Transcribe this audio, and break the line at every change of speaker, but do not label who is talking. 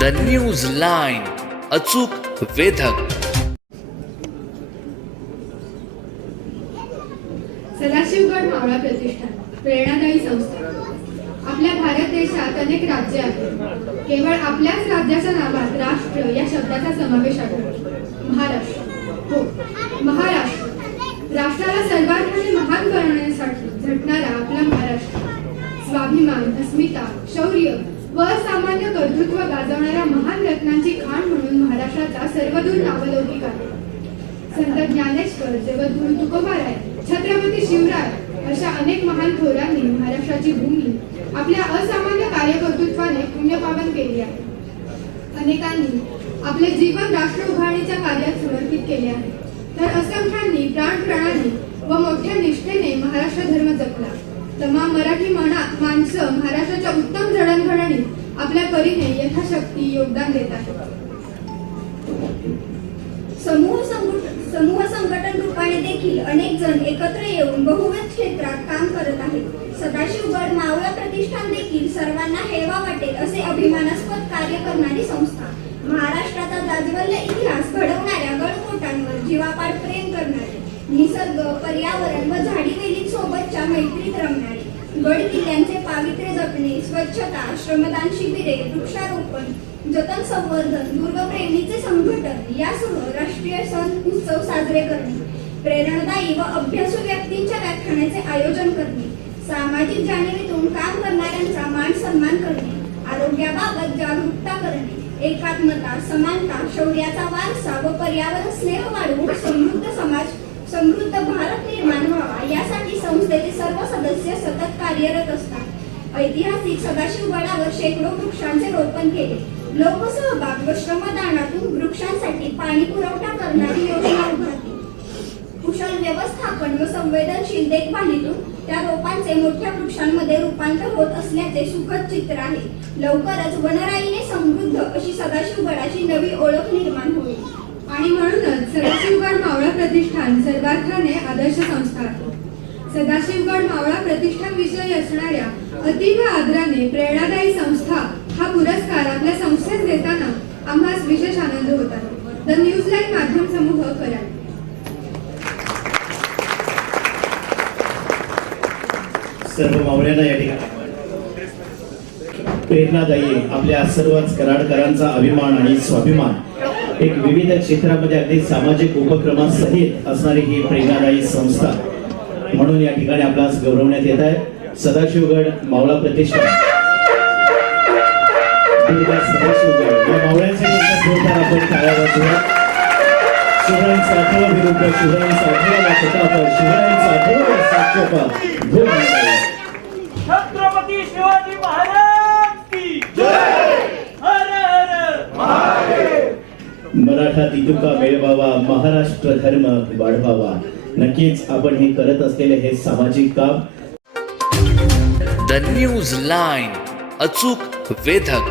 The news line अचूक वेधक.
सदाशिवगड मावळा प्रतिष्ठान प्रेरणादायी संस्था. आपल्या भारत देशात अनेक राज्य आहेत. केवळ आपल्याच राज्याच्या नावात राष्ट्र या शब्दाचा समावेश आढळतो महाराष्ट्र. हो महाराष्ट्र. राष्ट्राला सर्वार्थाने महान बनवण्यासाठी झटणारा आपला महाराष्ट्र. स्वाभिमान अस्मिता शौर्य व असामान्य कर्तृत्व गाजवणाऱ्या महान रत्नांची खाण म्हणून महाराष्ट्राचा सर्वदूर नावलौकिक आहे. संत ज्ञानेश्वर जगद्गुरु तुकोबाराय छत्रपती शिवराय अशा अनेक महान थोरांनी महाराष्ट्राची भूमी आपल्या असामान्य कार्यकर्तृत्वाने पुण्यपावन केली आहे. अनेकांनी आपले जीवन राष्ट्र उभारणीच्या कार्यात समर्पित केले आहे. तर असंख्यांनी प्राणप्रणाने व मोठ्या निष्ठेने महाराष्ट्र धर्म जपला. तमाम मराठी माणसं महाराष्ट्राच्या उत्तम आपल्या परीने यथाशक्ती योगदान देत आहेत
समूह समूह संघटन रूपाने देखील अनेक जण एकत्र येऊन बहुविध क्षेत्रात काम करत आहेत. सदाशिवगड मावळा प्रतिष्ठान देखील सर्वांना हेवा वाटेल असे अभिमानास्पद कार्य करणारी संस्था. महाराष्ट्राचा जाज्वल्य इतिहास घडवणाऱ्या गडकोटांवर जीवापाड प्रेम करणारी. निसर्ग पर्यावरण व झाडीवेली सोबतच्या मैत्रीत गड किल्ल्यांचे पावित्र्य जपणे स्वच्छता श्रमदान शिबिरे वृक्षारोपण जतन संवर्धन दुर्गप्रेमीचे संघटन यासह राष्ट्रीय सण उत्सव साजरे करणे प्रेरणादायी व अभ्यासू व्यक्तींच्या व्याख्यानाचे आयोजन करणे सामाजिक जाणीवेतून काम करणाऱ्यांचा मान सन्मान करणे आरोग्याबाबत जागरूकता करणे एकात्मता समानता शौर्याचा वारसा व पर्यावरण स्नेह वाढवून समृद्ध समाज समृद्ध भारत निर्माण व्हावा यासाठी संस्थेचे सर्व सदस्य सतत कार्यरत असतात. ऐतिहासिक सदाशिव गडावर शेकडो वृक्षांचे रोपण केले. लोकसहभाग व श्रमदानातून वृक्षांसाठी पाणी पुरवठा करणारी योजना उभारली. कुशल व्यवस्थापन व संवेदनशील देखभालीतून त्या रोपांचे मोठ्या वृक्षांमध्ये रूपांतर होत असल्याचे सुखद चित्र आहे. लवकरच वनराईने समृद्ध अशी सदाशिवगडाची नवी ओळख निर्माण होईल.
आणि म्हणूनच सदाशिवगड मावळा प्रतिष्ठान सर्वार्थाने आदर्श संस्था सदाशिवगड मावळा प्रतिष्ठान विषयी असणाऱ्या अतिव आदराने प्रेरणादायी संस्था हा पुरस्कार आपल्या संस्थेत देताना आम्हास विशेष आनंद होत आहे. द न्यूज लाईन माध्यम समूह करा
सर्व मावळ्यांना या ठिकाणी प्रेरणादायी आपल्या सर्वच कराडकरांचा अभिमान आणि स्वाभिमान. एक विविध क्षेत्रामध्ये अगदी सामाजिक उपक्रमासहित असणारी ही प्रेरणादायी संस्था म्हणून या ठिकाणी आपल्यास गौरवण्यात येत आहे. सदाशिवगड मावळा प्रतिष्ठान सदाशिवगड. या आपण टाळ्या विरुद्ध साक्षोपा.
छत्रपती शिवाजी महाराज की हर हर
मराठा तितुका मिळवावा महाराष्ट्र धर्म वाढवावा. नक्कीच आपण हे करत असलेले हे सामाजिक काम.
द न्यूज लाईन अचूक वेधक.